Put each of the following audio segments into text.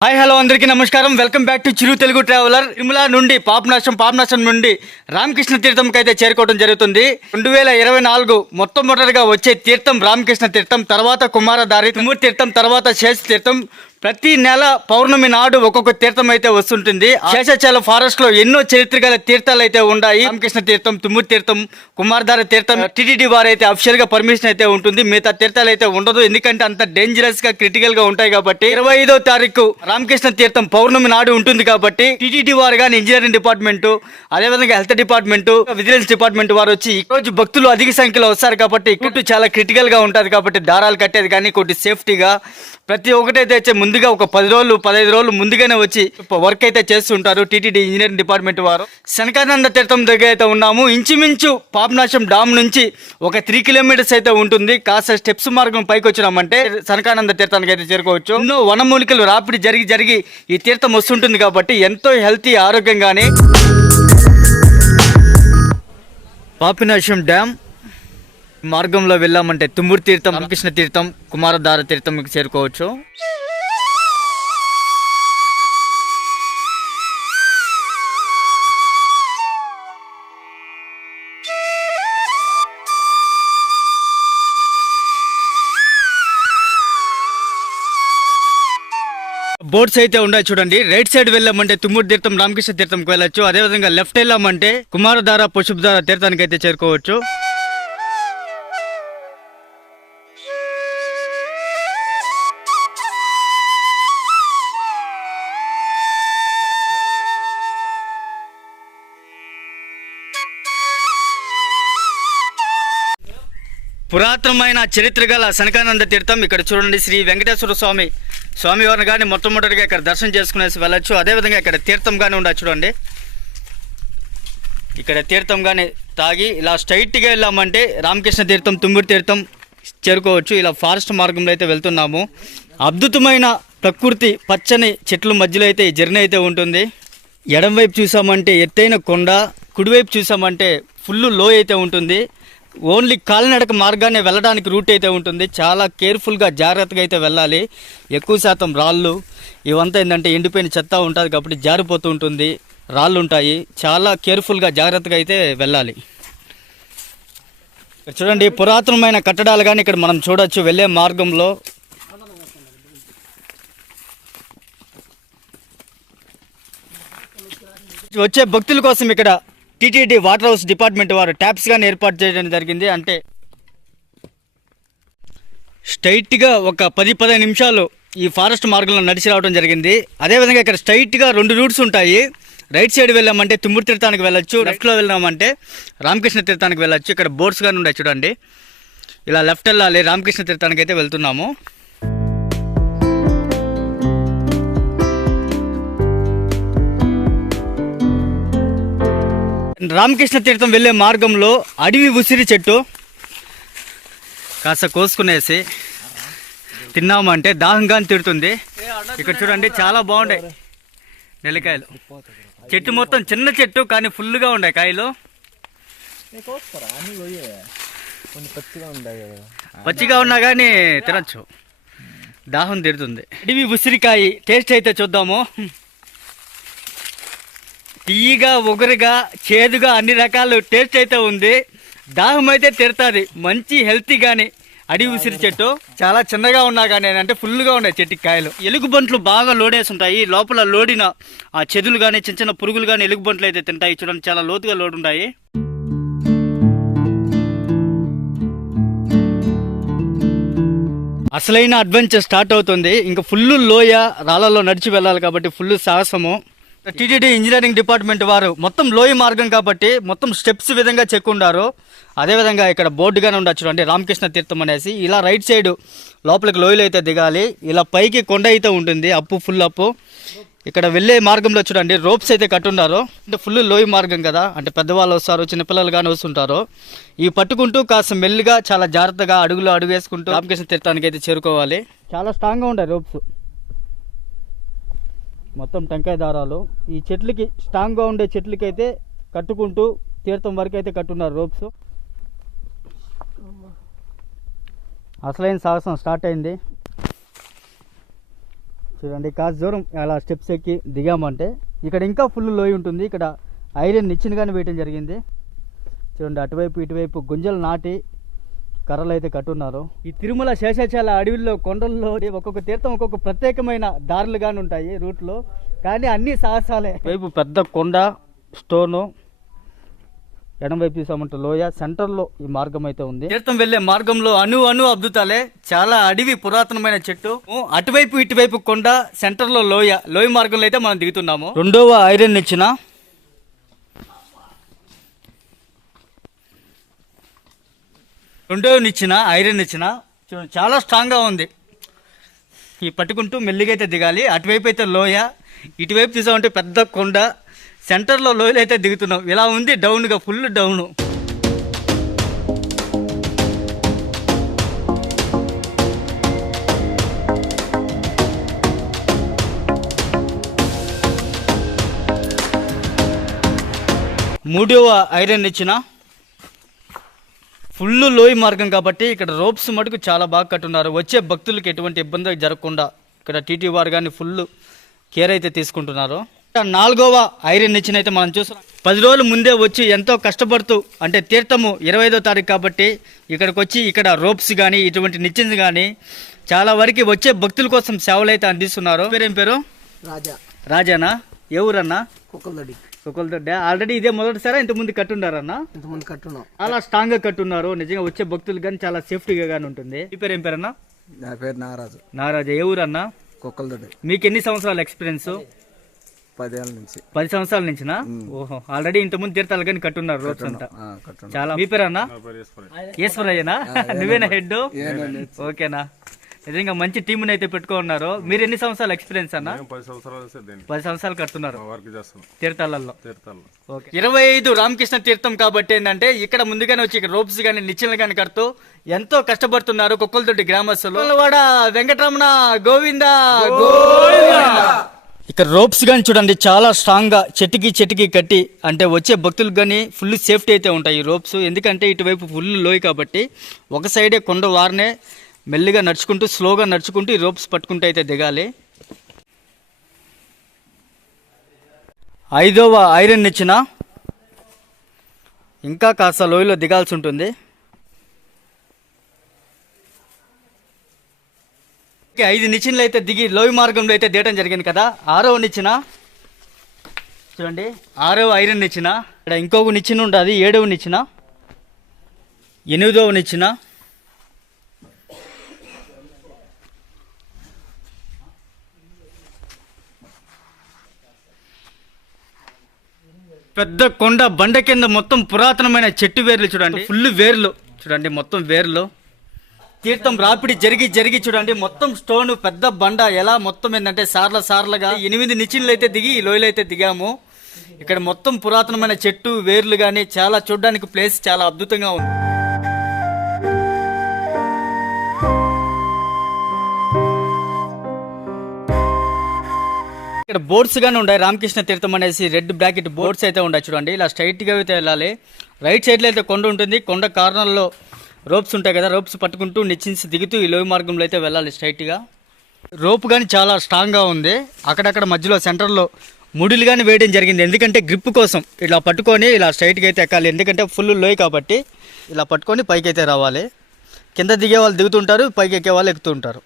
Hi hello అందరికీ నమస్కారం. Welcome back to Chiru Telugu traveller ఇమ్లా నుండి పాపనాశం పాపనాశం నుండి రామకృష్ణ తీర్థంకి అయితే చేరుకోవడం జరుగుతుంది. రెండు వేల ఇరవై నాలుగు మొట్టమొదటిగా వచ్చే తీర్థం రామకృష్ణ తీర్థం తర్వాత కుమారధారి తిమూర్ తీర్థం తర్వాత శేష తీర్థం ప్రతి నెల పౌర్ణమి నాడు ఒక్కొక్క తీర్థం అయితే వస్తుంటుంది. శేషాచల ఫారెస్ట్లో ఎన్నో చరిత్ర గల తీర్థాలు అయితే ఉన్నాయి. రామకృష్ణ తీర్థం తుమ్మూరు తీర్థం కుమారధార తీర్థం టిటిడి వారు అయితే అఫిషియల్గా పర్మిషన్ అయితే ఉంటుంది. మిగతా తీర్థాలు అయితే ఉండదు. ఎందుకంటే అంత డేంజరస్గా క్రిటికల్గా ఉంటాయి కాబట్టి. ఇరవై ఐదో తారీఖు రామకృష్ణ తీర్థం పౌర్ణమి నాడు ఉంటుంది కాబట్టి టిటిడి వారు కానీ ఇంజనీరింగ్ డిపార్ట్మెంట్ అదేవిధంగా హెల్త్ డిపార్ట్మెంట్ విజిలెన్స్ డిపార్ట్మెంట్ వారు వచ్చి ఈ రోజు భక్తులు అధిక సంఖ్యలో వస్తారు కాబట్టి ఇటు చాలా క్రిటికల్గా ఉంటది కాబట్టి దారాలు కట్టేది కానీ కొద్ది సేఫ్టీగా ప్రతి ఒక్కటైతే వచ్చి ముందుగా ఒక పది రోజులు పదహైదు రోజులు ముందుగానే వచ్చి వర్క్ అయితే చేస్తుంటారు టీటీడీ ఇంజనీరింగ్ డిపార్ట్మెంట్ వారు. శనకానంద తీర్థం దగ్గర అయితే ఉన్నాము. ఇంచుమించు పాపనాశం డామ్ నుంచి ఒక త్రీ కిలోమీటర్స్ అయితే ఉంటుంది. కాస్త స్టెప్స్ మార్గం పైకి వచ్చినామంటే శనకానంద తీర్థానికి అయితే చేరుకోవచ్చు. ఎన్నో వనమూలికలు రాపిడి జరిగి జరిగి ఈ తీర్థం వస్తుంటుంది కాబట్టి ఎంతో హెల్తీ ఆరోగ్యంగానే పాపినాశం డ్యామ్ మార్గంలో వెళ్ళామంటే తుమ్మూరు తీర్థం రామకృష్ణ తీర్థం కుమారధార తీర్థంకి చేరుకోవచ్చు. బోట్స్ అయితే ఉన్నాయి చూడండి. రైట్ సైడ్ వెళ్ళామంటే తుమ్మూరు తీర్థం రామకృష్ణ తీర్థంకి వెళ్ళొచ్చు. అదేవిధంగా లెఫ్ట్ వెళ్ళామంటే కుమారధార పుష్పధార తీర్థానికి అయితే చేరుకోవచ్చు. పురాతనమైన చరిత్ర గల శనకానంద తీర్థం ఇక్కడ చూడండి. శ్రీ వెంకటేశ్వర స్వామి స్వామివారిని కానీ మొట్టమొదటిగా ఇక్కడ దర్శనం చేసుకునేసి వెళ్ళొచ్చు. అదేవిధంగా ఇక్కడ తీర్థం కానీ ఉండదు చూడండి. ఇక్కడ తీర్థం కానీ తాగి ఇలా స్ట్రైట్గా వెళ్ళామంటే రామకృష్ణ తీర్థం తుమ్మిడి తీర్థం చేరుకోవచ్చు. ఇలా ఫారెస్ట్ మార్గంలో అయితే వెళ్తున్నాము. అద్భుతమైన ప్రకృతి పచ్చని చెట్ల మధ్యలో అయితే ఈ జర్నీ అయితే ఉంటుంది. ఎడం వైపు చూసామంటే ఎత్తైన కొండ కుడివైపు చూసామంటే ఫుల్లో అయితే ఉంటుంది. ఓన్లీ కాలినడక మార్గాన్ని వెళ్ళడానికి రూట్ అయితే ఉంటుంది. చాలా కేర్ఫుల్గా జాగ్రత్తగా అయితే వెళ్ళాలి. ఎక్కువ శాతం రాళ్ళు. ఇవంతా ఏంటంటే ఎండిపోయిన చెత్త ఉంటుంది కాబట్టి జారిపోతూ ఉంటుంది. రాళ్ళు ఉంటాయి. చాలా కేర్ఫుల్గా జాగ్రత్తగా అయితే వెళ్ళాలి. చూడండి పురాతనమైన కట్టడాలు కానీ ఇక్కడ మనం చూడొచ్చు. వెళ్ళే మార్గంలో వచ్చే భక్తుల కోసం ఇక్కడ టీటీడీ వాటర్ హౌస్ డిపార్ట్మెంట్ వారు ట్యాప్స్ కానీ ఏర్పాటు చేయడం జరిగింది. అంటే స్ట్రైట్గా ఒక పది పదిహేను నిమిషాలు ఈ ఫారెస్ట్ మార్గంలో నడిచి రావడం జరిగింది. అదేవిధంగా ఇక్కడ స్ట్రైట్గా రెండు రూట్స్ ఉంటాయి. రైట్ సైడ్ వెళ్ళామంటే తుమ్మూరు తీర్థానికి వెళ్ళొచ్చు లెఫ్ట్లో వెళ్ళామంటే రామకృష్ణ తీర్థానికి వెళ్ళొచ్చు. ఇక్కడ బోర్డ్స్ కానీ ఉన్నాయి చూడండి. ఇలా లెఫ్ట్ వెళ్ళాలి రామకృష్ణ తీర్థానికి అయితే వెళ్తున్నాము. రామకృష్ణ తీర్థం వెళ్ళే మార్గంలో అడవి ఉసిరి చెట్టు కాస్త కోసుకునేసి తిన్నామంటే దాహంగా తిడుతుంది. ఇక్కడ చూడండి చాలా బాగుండాయి నెల్లికాయలు చెట్టు మొత్తం చిన్న చెట్టు కానీ ఫుల్గా ఉన్నాయి కాయలు. పచ్చిగా పచ్చిగా ఉన్నా కానీ తినచ్చు. దాహం తిడుతుంది. అడవి ఉసిరికాయ టేస్ట్ అయితే చూద్దాము. తీయగా ఒగరుగా చేదుగా అన్ని రకాలు టేస్ట్ అయితే ఉంది. దాహం అయితే తిరుతుంది. మంచి హెల్తీ కానీ అడవి ఉసిరి చెట్టు చాలా చిన్నగా ఉన్నా కానీ అంటే ఫుల్గా ఉన్నాయి చెట్టుకి కాయలు. ఎలుగుబంట్లు బాగా లోడేసి ఉంటాయి లోపల లోడిన ఆ చెదులు కానీ చిన్న చిన్న పురుగులు కానీ ఎలుగుబంట్లు అయితే తింటాయి. చూడండి చాలా లోతుగా లోడు ఉంటాయి అసలైన అడ్వెంచర్ స్టార్ట్ అవుతుంది. ఇంకా ఫుల్ లోయ రాళ్ళలో నడిచి వెళ్ళాలి కాబట్టి ఫుల్ సాహసము. టీటీడీ ఇంజనీరింగ్ డిపార్ట్మెంట్ వారు మొత్తం లోయ మార్గం కాబట్టి మొత్తం స్టెప్స్ విధంగా చెక్కుండారు. అదేవిధంగా ఇక్కడ బోర్డుగానే ఉండొచ్చు. అంటే రామకృష్ణ తీర్థం అనేసి ఇలా రైట్ సైడ్ లోపలికి లోయలు అయితే దిగాలి. ఇలా పైకి కొండ అయితే ఉంటుంది. అప్పు ఫుల్ అప్పు. ఇక్కడ వెళ్ళే మార్గంలో చూడండి. రోప్స్ అయితే కట్టున్నారు. అంటే ఫుల్ లోయ మార్గం కదా. అంటే పెద్దవాళ్ళు వస్తారు చిన్నపిల్లలు కానీ వస్తుంటారు. ఈ పట్టుకుంటూ కాస్త మెల్లిగా చాలా జాగ్రత్తగా అడుగులో అడుగు వేసుకుంటూ రామకృష్ణ తీర్థానికి అయితే చేరుకోవాలి. చాలా స్ట్రాంగ్గా ఉంటాయి రోప్స్. మొత్తం టెంకాయ దారాలు. ఈ చెట్లకి స్ట్రాంగ్గా ఉండే చెట్లకి అయితే కట్టుకుంటూ తీర్థం వరకు అయితే కట్టున్నారు రోప్స్. అసలైన సాహసం స్టార్ట్ అయింది. చూడండి కాస్త దూరం అలా స్టెప్స్ ఎక్కి దిగామంటే ఇక్కడ ఇంకా ఫుల్ లోయ ఉంటుంది. ఇక్కడ ఐరన్ నిచ్చిన కానీ వేయటం జరిగింది. చూడండి అటువైపు ఇటువైపు గుంజలు నాటి కర్రలు అయితే కట్టున్నారు. ఈ తిరుమల శేషాచల అడవుల్లో కొండల్లో ఒక్కొక్క తీర్థం ఒక్కొక్క ప్రత్యేకమైన దారులు కానీ ఉంటాయి రూట్లో. కానీ అన్ని సాహసాలే. వైపు పెద్ద కొండ స్టోను ఎడమవైపు చూసామంటే లోయ సెంటర్లో ఈ మార్గం అయితే ఉంది. తీర్థం వెళ్ళే మార్గంలో అణు అణు అద్భుతాలే. చాలా అడవి పురాతనమైన చెట్టు. అటువైపు ఇటువైపు కొండ సెంటర్లో లోయ. లోయ మార్గంలో అయితే మనం దిగుతున్నాము. రెండవ ఐరన్ ఇచ్చిన రెండవ ఇచ్చిన ఐరన్ ఇచ్చిన చూడండి చాలా స్ట్రాంగ్గా ఉంది. ఈ పట్టుకుంటూ మెల్లిగా అయితే దిగాలి. అటువైపు అయితే లోయ ఇటువైపు చూసామంటే పెద్ద కొండ. సెంటర్లో లోయలు అయితే దిగుతున్నాం. ఇలా ఉంది డౌన్గా ఫుల్ డౌను. మూడవ ఐరన్ ఇచ్చిన ఫుల్ లోయ మార్గం కాబట్టి ఇక్కడ రోప్స్ మటుకు చాలా బాగా కట్టున్నారు. వచ్చే భక్తులకు ఎటువంటి ఇబ్బంది జరగకుండా ఇక్కడ టీటీ వారు కానీ ఫుల్ కేర్ అయితే తీసుకుంటున్నారు. నాలుగవ ఐరన్ ఇచ్చిన అయితే మనం చూస్తున్నాం. పది రోజుల ముందే వచ్చి ఎంతో కష్టపడుతూ అంటే తీర్థము ఇరవై ఐదో తారీఖు కాబట్టి ఇక్కడికి వచ్చి ఇక్కడ రోప్స్ కానీ ఇటువంటి నిచ్చెన్స్ కానీ చాలా వరకు వచ్చే భక్తుల కోసం సేవలు అయితే అందిస్తున్నారు. పేరేం పేరు? రాజా. రాజానా? ఏ ఊరన్నా? కుక్కలదొడ్డ ఆల్రెడీ ఇదే మొదటిసారా? ఇంతకుముందు కట్టుండారన్నా ఇంతమంది కట్టున్నాం. చాలా స్ట్రాంగ్గా కట్టున్నారు. నిజంగా వచ్చే భక్తులు కానీ చాలా సేఫ్టీగా కానీ ఉంటుంది. ఈ పేరు ఏం పేరన్నా? నా పేరు నాగరాజు నారాజా. ఏ ఊరన్నా? కుక్కలదొడ్డి. మీకు ఎన్ని సంవత్సరాల ఎక్స్పీరియన్స్ పదేళ్ళ నుంచి. పది సంవత్సరాల నుంచినా? ఓహో ఆల్రెడీ ఇంతకుముందు తీర్థాలు కానీ కట్టున్నారు రోడ్స్ అంతా. చాలా మీ పేరన్నా? ఈశ్వరయ్యనా? నువ్వేనా హెడ్ ఓకేనా. నిజంగా మంచి టీంని అయితే పెట్టుకున్నారు. మీరు ఎన్ని సంవత్సరాల ఎక్స్పీరియన్స్ అన్న? పది సంవత్సరాలు పది సంవత్సరాలు కడుతున్నారు. వర్క్ తీర్థాలలో. తీర్థాల్లో. ఓకే. ఇరవై ఐదు రామకృష్ణ తీర్థం కాబట్టి ఏంటంటే ఇక్కడ ముందుగానే వచ్చి ఇక్కడ రోప్స్ కానీ నిచ్చెనలు కానీ కడుతూ ఎంతో కష్టపడుతున్నారు కుక్కలతోటి గ్రామస్తులు. వాడ వెంకటరమణ గోవింద ఇక్కడ రోప్స్ కానీ చూడండి చాలా స్ట్రాంగ్గా చెట్టుకి చెట్టుకి కట్టి అంటే వచ్చే భక్తులకు కానీ ఫుల్ సేఫ్టీ అయితే ఉంటాయి ఈ రోప్స్. ఎందుకంటే ఇటువైపు ఫుల్ లోయ కాబట్టి ఒక సైడే కొండ వారనే మెల్లిగా నడుచుకుంటూ స్లోగా నడుచుకుంటూ ఈ రోప్స్ పట్టుకుంటూ అయితే దిగాలి. ఐదవ ఐరన్ ఇచ్చిన ఇంకా కాస్త లోయలో దిగాల్సి ఉంటుంది. ఓకే, ఐదు నిచ్చెనలు అయితే దిగి లోయ మార్గంలో అయితే దిగడం జరిగింది కదా. ఆరవ నిచ్చిన. చూడండి ఆరవ ఐరన్ నిచ్చిన. ఇక్కడ ఇంకొక నిచ్చిన ఉంటుంది ఏడవ నిచ్చిన. ఎనిమిదవ నిచ్చిన. పెద్ద కొండ బండ కింద మొత్తం పురాతనమైన చెట్టు వేర్లు చూడండి. ఫుల్ వేర్లు. చూడండి మొత్తం వేర్లు. తీర్థం రాపిడి జరిగి జరిగి చూడండి మొత్తం స్టోన్ పెద్ద బండ. ఎలా మొత్తం ఏంటంటే సార్ల సార్లుగా ఎనిమిది నిచ్చెనలు అయితే దిగి ఈ లోయలు అయితే దిగాము. ఇక్కడ మొత్తం పురాతనమైన చెట్టు వేర్లు కానీ చాలా చూడడానికి ప్లేస్ చాలా అద్భుతంగా ఉంది. ఇక్కడ బోర్డ్స్ గానే ఉన్నాయి రామకృష్ణ తీర్థం అనేసి రెడ్ బ్రాకెట్ బోర్డ్స్ అయితే ఉన్నాయి చూడండి. ఇలా స్ట్రైట్గా అయితే వెళ్ళాలి. రైట్ సైడ్లో అయితే కొండ ఉంటుంది. కొండ కార్నర్లో రోప్స్ ఉంటాయి కదా రోప్స్ పట్టుకుంటూ నిచ్చించి దిగుతూ ఈ లోయ మార్గంలో అయితే వెళ్ళాలి స్ట్రైట్గా రోప్ కానీ చాలా స్ట్రాంగ్గా ఉంది. అక్కడక్కడ మధ్యలో సెంటర్లో ముడిలు కానీ వేయడం జరిగింది. ఎందుకంటే గ్రిప్ కోసం ఇలా పట్టుకొని ఇలా స్ట్రైట్గా అయితే ఎక్కాలి. ఎందుకంటే ఫుల్ లోయ కాబట్టి ఇలా పట్టుకొని పైకి అయితే రావాలి. కింద దిగే వాళ్ళు దిగుతుంటారు పైకి ఎక్కే వాళ్ళు ఎక్కుతుంటారు.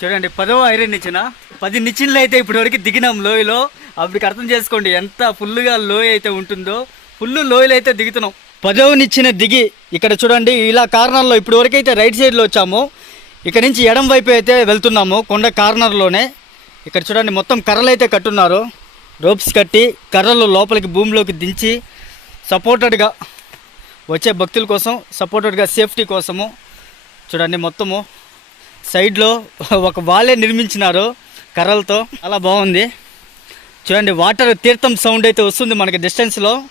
చూడండి పదవ ఐరన్ నిచ్చిన. పది నిచ్చెనలు అయితే ఇప్పటివరకు దిగినాం లోయలో. అప్పటికి అర్థం చేసుకోండి ఎంత ఫుల్గా లోయ అయితే ఉంటుందో. ఫుల్ లోయలు అయితే దిగుతున్నాం. పదవ నిచ్చిన దిగి ఇక్కడ చూడండి ఇలా కార్నర్లో ఇప్పటి వరకు అయితే రైట్ సైడ్లో వచ్చాము. ఇక్కడ నుంచి ఎడం వైపు అయితే వెళ్తున్నాము కొండ కార్నర్లోనే. ఇక్కడ చూడండి మొత్తం కర్రలు అయితే కట్టున్నారు. రోప్స్ కట్టి కర్రలు లోపలికి భూమిలోకి దించి సపోర్టెడ్గా వచ్చే భక్తుల కోసం సపోర్టెడ్గా సేఫ్టీ కోసము చూడండి మొత్తము. సైడ్లో ఒక వాలే నిర్మించినారు కర్రలతో. అలా బాగుంది. చూడండి వాటర్ తీర్థం సౌండ్ అయితే వస్తుంది మనకి డిస్టెన్స్లో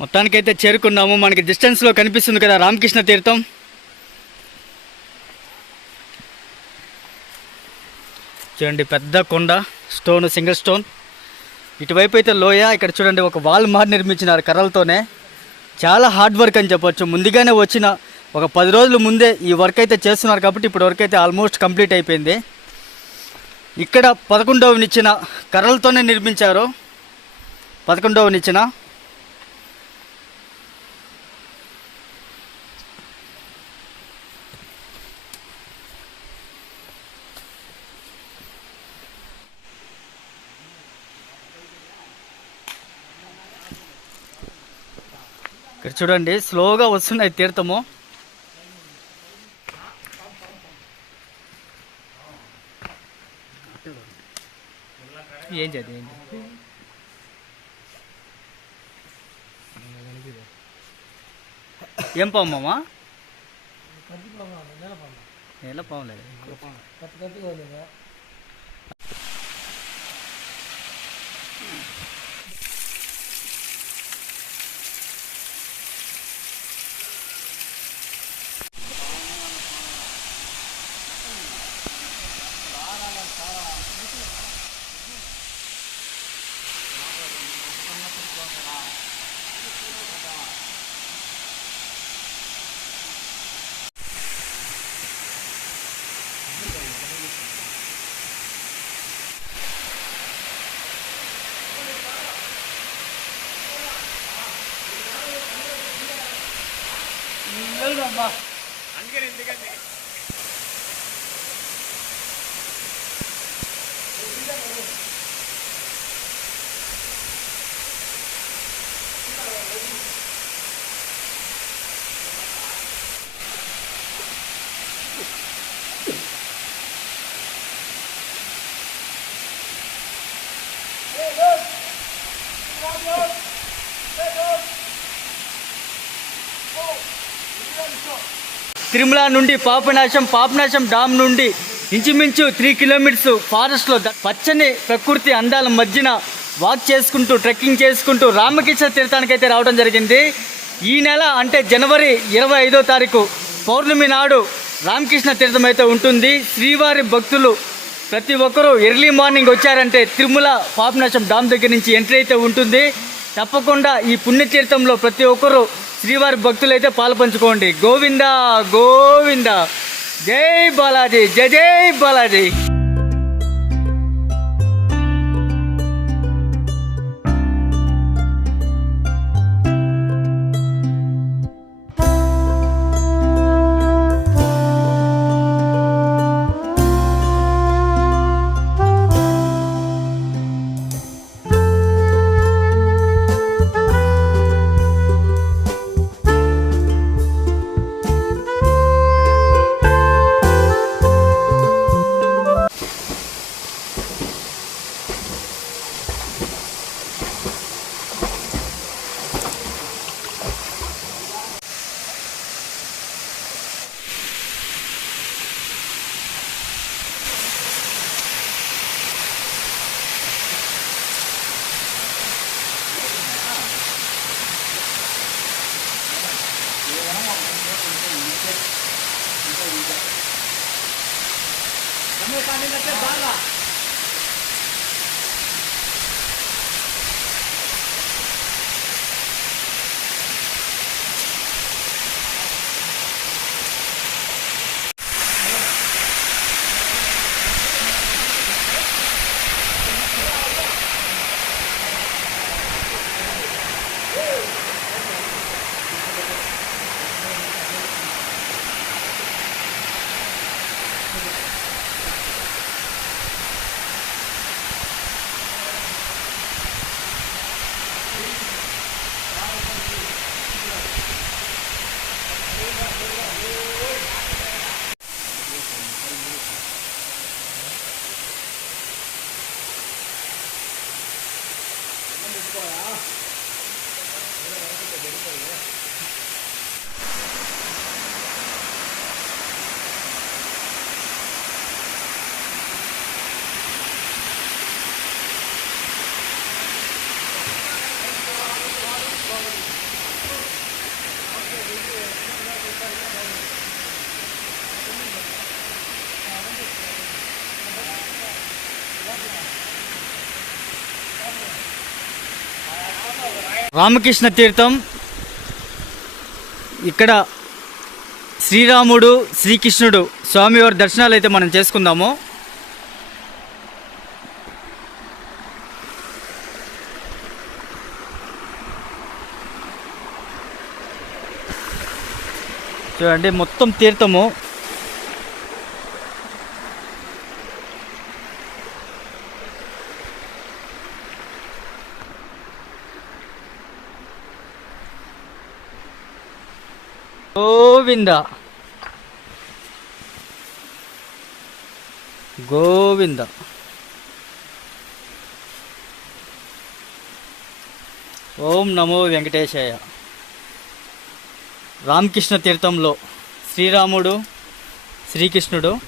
మొత్తానికైతే చేరుకున్నాము. మనకి డిస్టెన్స్లో కనిపిస్తుంది కదా రామకృష్ణ తీర్థం. చూడండి పెద్ద కొండ స్టోన్ సింగిల్ స్టోన్. ఇటువైపు అయితే లోయ ఇక్కడ చూడండి ఒక వాల్ మార్ నిర్మించినారు కర్రలతోనే. చాలా హార్డ్ వర్క్ అని చెప్పొచ్చు. ముందుగానే వచ్చిన ఒక పది రోజుల ముందే ఈ వర్క్ అయితే చేస్తున్నారు కాబట్టి ఇప్పుడు వర్క్ అయితే ఆల్మోస్ట్ కంప్లీట్ అయిపోయింది. ఇక్కడ పదకొండవ నిచ్చిన కర్రలతోనే నిర్మించారు. పదకొండవ నిచ్చిన. చూడండి స్లోగా వస్తున్నాయి తీర్థము. ఏం చేద్దాం ఏం ఏం పాము మామ? ఎలా పాము లేదు? తిరుమల నుండి పాపనాశం పాపనాశం డామ్ నుండి ఇంచుమించు త్రీ కిలోమీటర్స్ ఫారెస్ట్లో పచ్చని ప్రకృతి అందాల మధ్యన వాక్ చేసుకుంటూ ట్రెక్కింగ్ చేసుకుంటూ రామకృష్ణ తీర్థానికి అయితే రావడం జరిగింది. ఈ నెల అంటే జనవరి ఇరవై ఐదో తారీఖు పౌర్ణమి నాడు రామకృష్ణ తీర్థం అయితే ఉంటుంది. శ్రీవారి భక్తులు ప్రతి ఒక్కరూ ఎర్లీ మార్నింగ్ వచ్చారంటే తిరుమల పాపనాశం డామ్ దగ్గర నుంచి ఎంట్రీ అయితే ఉంటుంది. తప్పకుండా ఈ పుణ్యతీర్థంలో ప్రతి ఒక్కరూ శ్రీవారి భక్తులైతే పాల్పంచుకోండి గోవింద గోవింద. జై బాలాజీ జై జై బాలాజీ. రామకృష్ణ తీర్థం. ఇక్కడ శ్రీరాముడు శ్రీకృష్ణుడు స్వామివారి దర్శనాలు అయితే మనం చేసుకుందాము. చూడండి మొత్తం తీర్థము. గోవింద. గోవింద. ఓం నమో వెంకటేశాయ. రామకృష్ణ తీర్థంలో శ్రీరాముడు శ్రీకృష్ణుడు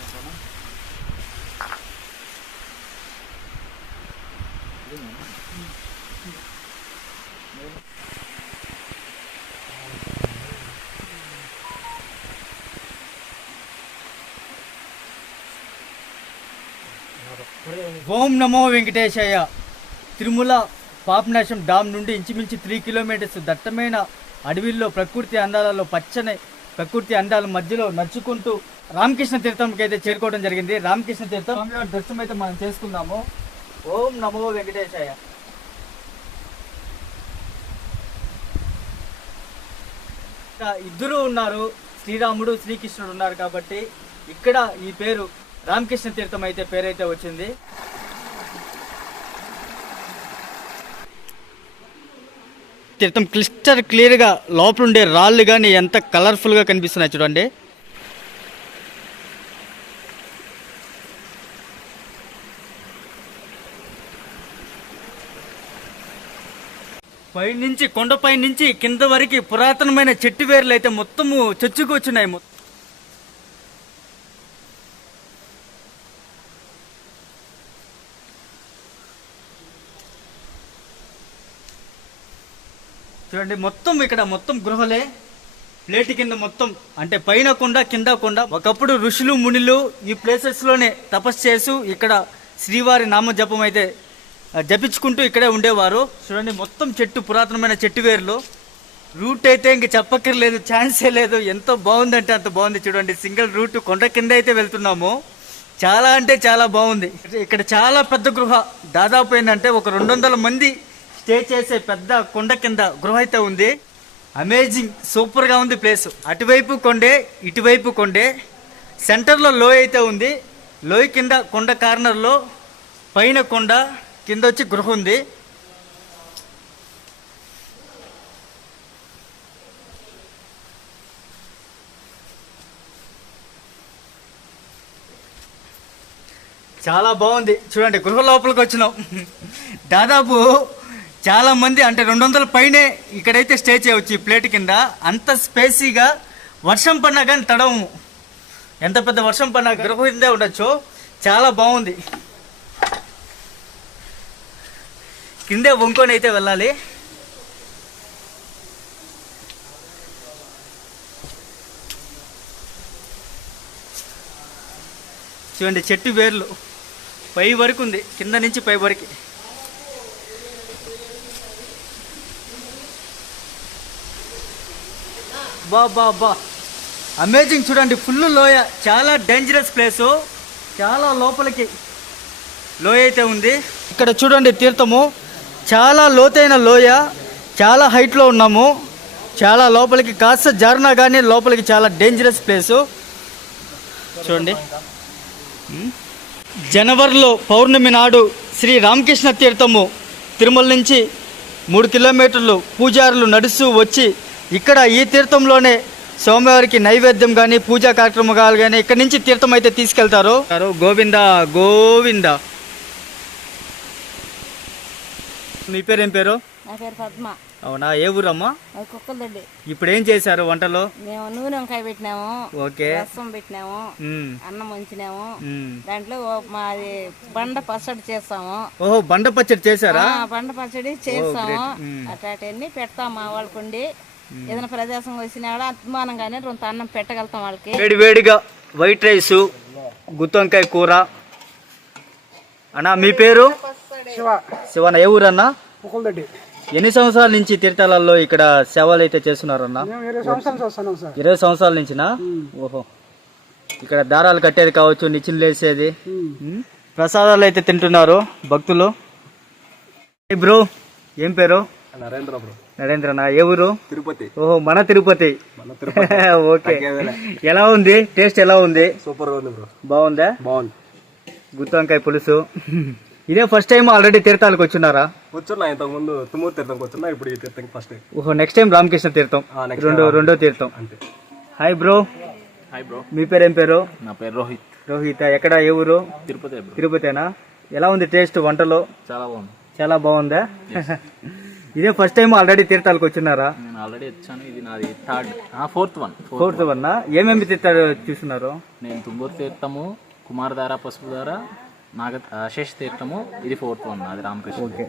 ఓం నమో వెంకటేశయ్య. తిరుమల పాపనాశం డామ్ నుండి ఇంచుమించు త్రీ కిలోమీటర్స్ దట్టమైన అడవిల్లో ప్రకృతి అందాలలో పచ్చని ప్రకృతి అందాల మధ్యలో నడుచుకుంటూ రామకృష్ణ తీర్థంకి అయితే చేరుకోవడం జరిగింది. రామకృష్ణ తీర్థం స్వామివారి దర్శనం అయితే మనం చేసుకుందాము. ఓం నమో వెంకటేశయ్య. ఇద్దరు ఉన్నారు. శ్రీరాముడు శ్రీకృష్ణుడు ఉన్నారు కాబట్టి ఇక్కడ ఈ పేరు రామకృష్ణ తీర్థం అయితే పేరైతే వచ్చింది. తీర్థం క్లిస్టర్ క్లియర్గా లోపల ఉండే రాళ్ళు కానీ ఎంత కలర్ఫుల్గా కనిపిస్తున్నాయి చూడండి. పైనుంచి కొండపై నుంచి కింద వరకు పురాతనమైన చెట్టు వేర్లు అయితే మొత్తము చొచ్చుకొచ్చున్నాయి చూడండి మొత్తం ఇక్కడ మొత్తం గృహలే. ప్లేట్ కింద మొత్తం అంటే పైన కొండ కింద కొండ. ఒకప్పుడు ఋషులు మునులు ఈ ప్లేసెస్లోనే తపస్సు చేసు ఇక్కడ శ్రీవారి నామ జపం అయితే జపించుకుంటూ ఇక్కడే ఉండేవారు. చూడండి మొత్తం చెట్టు పురాతనమైన చెట్టు వేర్లు. రూట్ అయితే ఇంక చెప్పక్కర్లేదు ఛాన్సే లేదు. ఎంతో బాగుందంటే అంత బాగుంది చూడండి. సింగిల్ రూట్ కొండ కింద అయితే వెళ్తున్నాము. చాలా అంటే చాలా బాగుంది. ఇక్కడ చాలా పెద్ద గృహ. దాదాపు ఏంటంటే ఒక రెండు వందల మంది స్టే చేసే పెద్ద కొండ కింద గృహ అయితే ఉంది అమేజింగ్ సూపర్గా ఉంది ప్లేస్ అటువైపు కొండే ఇటువైపు కొండే. సెంటర్లో లోయ అయితే ఉంది. లోయ కింద కొండ కార్నర్లో పైన కొండ కింద వచ్చి గృహ ఉంది. చాలా బాగుంది. చూడండి గృహ లోపలికి వచ్చినాం. దాదాపు చాలా మంది అంటే రెండు వందల పైనే ఇక్కడైతే స్టే చేయవచ్చు ఈ ప్లేట్ కింద. అంత స్పేసీగా వర్షం పడినా కానీ తడవము. ఎంత పెద్ద వర్షం పడినా గృహ కిందే ఉండొచ్చు. చాలా బాగుంది. కిందే వంకొని అయితే వెళ్ళాలి. చూడండి చెట్టు వేర్లు. పై వరకు ఉంది. కింద నుంచి పై వరకు. బా బా బా. అమేజింగ్ చూడండి ఫుల్ లోయ. చాలా డేంజరస్ ప్లేసు చాలా లోపలికి లోయ అయితే ఉంది. ఇక్కడ చూడండి తీర్థము. చాలా లోతైన లోయ. చాలా హైట్లో ఉన్నాము. చాలా లోపలికి కాస్త జారినా కానీ లోపలికి చాలా డేంజరస్ ప్లేసు చూడండి. జనవరిలో పౌర్ణమి నాడు శ్రీ రామకృష్ణ తీర్థము తిరుమల నుంచి మూడు కిలోమీటర్లు పూజారులు నడుస్తూ వచ్చి ఇక్కడ ఈ తీర్థంలోనే స్వామివారికి నైవేద్యం కానీ పూజా కార్యక్రమాలు కానీ ఇక్కడ నుంచి తీర్థం అయితే తీసుకెళ్తారు. గోవింద గోవింద. మీ పేరు ఏం పేరు? నా పేరు పద్మ. అవునా ఏ ఊరమ్మా? కుక్కలదొడ్డి ఇప్పుడు ఏం చేశారు వంటలో? మేము నూనె వంకాయ పెట్టినాము ఓకే. రసం పెట్టినాము అన్నం వంచినాము. దాంట్లో మాది బండ పచ్చడి చేస్తాము. ఓహో బండ పచ్చడి చేశారా? బండ పచ్చడి చేస్తాము. అట్లాంటివన్నీ పెడతాం మా వాళ్ళకుండి. ఏదైనా ప్రదేశం వచ్చినా కూడా అభిమానంగానే కొంత అన్నం పెట్టగలుగుతాం వాళ్ళకి. వేడి వేడిగా వైట్ రైస్ గుత్తొంకాయ కూర. అన్నా మీ పేరు? శివన్న ఏ ఊరన్నా? ఎన్ని సంవత్సరాల నుంచి తీర్థాలలో ఇక్కడ సేవలు అయితే చేస్తున్నారన్న ఇరవై సంవత్సరాలు నుంచినా? ఓహో. ఇక్కడ దారాలు కట్టేది కావచ్చు నిచ్చెనలు వేసేది. ఉమ్. ప్రసాదాలు అయితే తింటున్నారు భక్తులు. బ్రో ఏం పేరు? నరేంద్ర బ్రో నరేంద్రనా? ఏ ఊరు? తిరుపతి. ఓహో మన తిరుపతి. ఓకే. ఎలా ఉంది? టేస్ట్ ఎలా ఉంది? సూపర్ ఉంది బ్రో. బాగుందా? బాగుంది. గుత్తి వంకాయ పులుసు. ఇదే ఫస్ట్ టైం ఆల్రెడీ తీర్థాలకు వచ్చినారా? కూర్చున్నా ఇంతకు ముందు తుమ్మూరు తీర్థంకి వచ్చినా ఇప్పుడు ఈ తీర్థంకి ఫస్ట్ ఓహో నెక్స్ట్ టైం రామకృష్ణ తీర్థం. రెండో రెండో తీర్థం. అంతే. హాయ్ బ్రో హాయ్ బ్రో మీ పేరు ఏం పేరు? నా పేరు రోహిత్. రోహిత. ఎక్కడ ఏ ఊరు? తిరుపతి బ్రో తిరుపతేనా? ఎలా ఉంది టేస్ట్ వంటలో? చాలా బాగుంది. చాలా బాగుందా? ఇదే ఫస్ట్ టైం ఆల్రెడీ తీర్థాలకు వచ్చినారా? నేను ఆల్రెడీ వచ్చాను. ఇది నాది third fourth one fourth one ఏమేమి తీర్థాలు చూస్తున్నారు నేను తుమ్మూరు తీర్థము కుమారధార పసుపుధార నాగ శేష తీర్థము ఇది ఫోర్త్ వన్ అది Ramakrishna. Okay.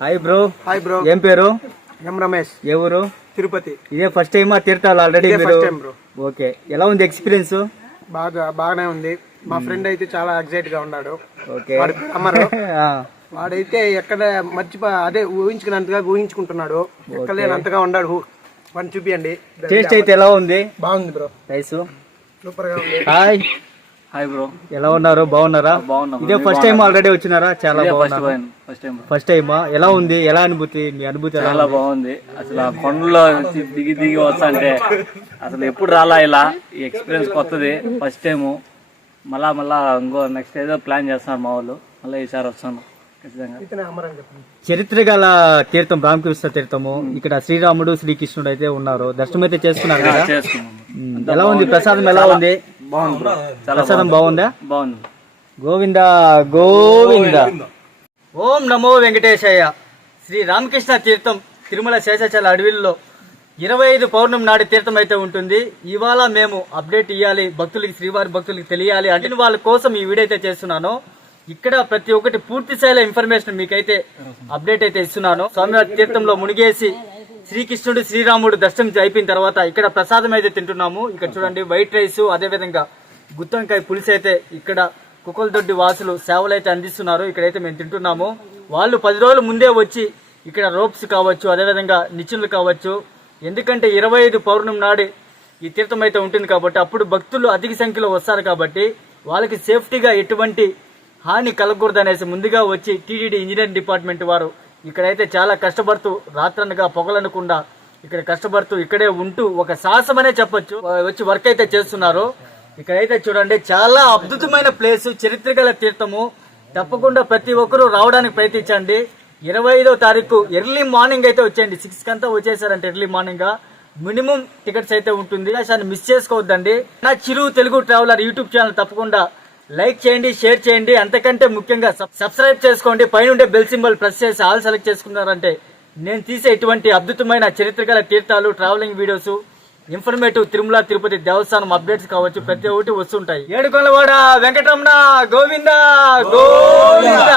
Hi bro hi bro ఏం పేరు? ఎం రమేష్. ఊరు? తిరుపతి. ఇదే ఫస్ట్ టైం తీర్థాలు ఆల్రెడీ ఇదే మీరు. ఓకే. ఎలా ఉంది ఎక్స్పీరియన్స్ బాగా బాగానే ఉంది. మా ఫ్రెండ్ అయితే చాలా ఎగ్జైట్గా ఉన్నాడు. ఓకే. అమరు ఆ, వాడైతే ఎక్కడ మర్చిపో అదే ఊహించుకున్నంతగా ఊహించుకుంటున్నాడు. ఎక్కలేనంతగా ఉన్నాడు వాడిని చూపియండి. టేస్ట్ అయితే ఎలా ఉంది? బాగుంది బ్రో. రైస్ సూపర్గా ఉంది. హాయ్ హాయ్ బ్రో ఎలా ఉన్నారు? బాగున్నారా? బాగున్నాం ఇదే ఫస్ట్ టైం ఆల్రెడీ వచ్చినారా? చాలా ఫస్ట్ టైం ఫస్ట్ టైమా ఎలా ఉంది? ఎలా అనుభూతి? మీ అనుభూతి చాలా బాగుంది. అసలు ఆ కొండలో దిగి దిగి వస్తుంటే అసలు ఎప్పుడు రాలా ఇలా? ఈ ఎక్స్పీరియన్స్ కొత్తది. ఫస్ట్ టైము మళ్ళా మళ్ళా ఇంకో నెక్స్ట్ ఏదో ప్లాన్ చేస్తున్నారు మా వాళ్ళు. మళ్ళీ ఈసారి వస్తాను. చరిత్ర గల తీర్థం రామకృష్ణ తీర్థము. ఇక్కడ శ్రీరాముడు శ్రీకృష్ణుడు అయితే ఉన్నారు. దర్శనం అయితే చేసుకున్నారు కదా? ఎలా ఉంది? ప్రసాదం ఎలా ఉంది? బాగుంది బ్రో. చాలా ప్రసాదం బాగుందా. బాగుంది? గోవింద గోవింద. ఓం నమో వెంకటేశయ్య. శ్రీ రామకృష్ణ తీర్థం తిరుమల శేషాచల అడవిల్లో ఇరవై ఐదు పౌర్ణమి నాటి తీర్థం అయితే ఉంటుంది. ఇవాళ మేము అప్డేట్ ఇవ్వాలి భక్తులకి శ్రీవారి భక్తులకి తెలియాలి. అంటే వాళ్ళ కోసం ఈ వీడియో అయితే చేస్తున్నాను. ఇక్కడ ప్రతి ఒక్కటి పూర్తి స్థాయిలో ఇన్ఫర్మేషన్ మీకైతే అప్డేట్ అయితే ఇస్తున్నాను. స్వామివారి తీర్థంలో మునిగేసి శ్రీకృష్ణుడు శ్రీరాముడు దర్శనం అయిపోయిన తర్వాత ఇక్కడ ప్రసాదం అయితే తింటున్నాము. ఇక్కడ చూడండి వైట్ రైస్ అదే విధంగా గుత్తొంకాయ పులుసు అయితే ఇక్కడ కుక్కలదొడ్డి వాసులు సేవలు అయితే అందిస్తున్నారు. ఇక్కడైతే మేము తింటున్నాము. వాళ్ళు పది రోజుల ముందే వచ్చి ఇక్కడ రోప్స్ కావచ్చు అదేవిధంగా నిచ్చులు కావచ్చు. ఎందుకంటే ఇరవై ఐదు పౌర్ణమి నాడు ఈ తీర్థం అయితే ఉంటుంది కాబట్టి అప్పుడు భక్తులు అధిక సంఖ్యలో వస్తారు కాబట్టి వాళ్ళకి సేఫ్టీగా ఎటువంటి హాని కలగకూడదనేసి ముందుగా వచ్చి టీటీడీ ఇంజనీరింగ్ డిపార్ట్మెంట్ వారు ఇక్కడైతే చాలా కష్టపడుతూ రాత్రనగా పొగలనకుండా ఇక్కడ కష్టపడుతూ ఇక్కడే ఉంటూ ఒక సాహసమనే చెప్పొచ్చు. వచ్చి వర్క్ అయితే చేస్తున్నారు. ఇక్కడైతే చూడండి చాలా అద్భుతమైన ప్లేస్ చరిత్ర గల తీర్థము. తప్పకుండా ప్రతి ఒక్కరూ రావడానికి ప్రయత్నించండి. ఇరవై ఐదో తారీఖు ఎర్లీ మార్నింగ్ అయితే వచ్చేయండి. సిక్స్ కంతా వచ్చేసారంటే ఎర్లీ మార్నింగ్గా. మినిమం టికెట్స్ అయితే ఉంటుంది. దాన్ని మిస్ చేసుకోవద్దండి. నా Chiru Telugu traveller YouTube channel తప్పకుండా లైక్ చేయండి షేర్ చేయండి. అంతకంటే ముఖ్యంగా సబ్స్క్రైబ్ చేసుకోండి. పైన ఉండే బెల్ సింబల్ ప్రెస్ చేసి ఆల్ సెలెక్ట్ చేసుకున్నారంటే నేను తీసే ఇటువంటి అద్భుతమైన చరిత్ర గల తీర్థాలు travelling videos informative Tirumala Tirupati Devasthanam updates కావచ్చు ప్రతి ఒక్కటి వస్తుంటాయి. ఏడుకొండవాడ వెంకటరమణ గోవింద గోవింద.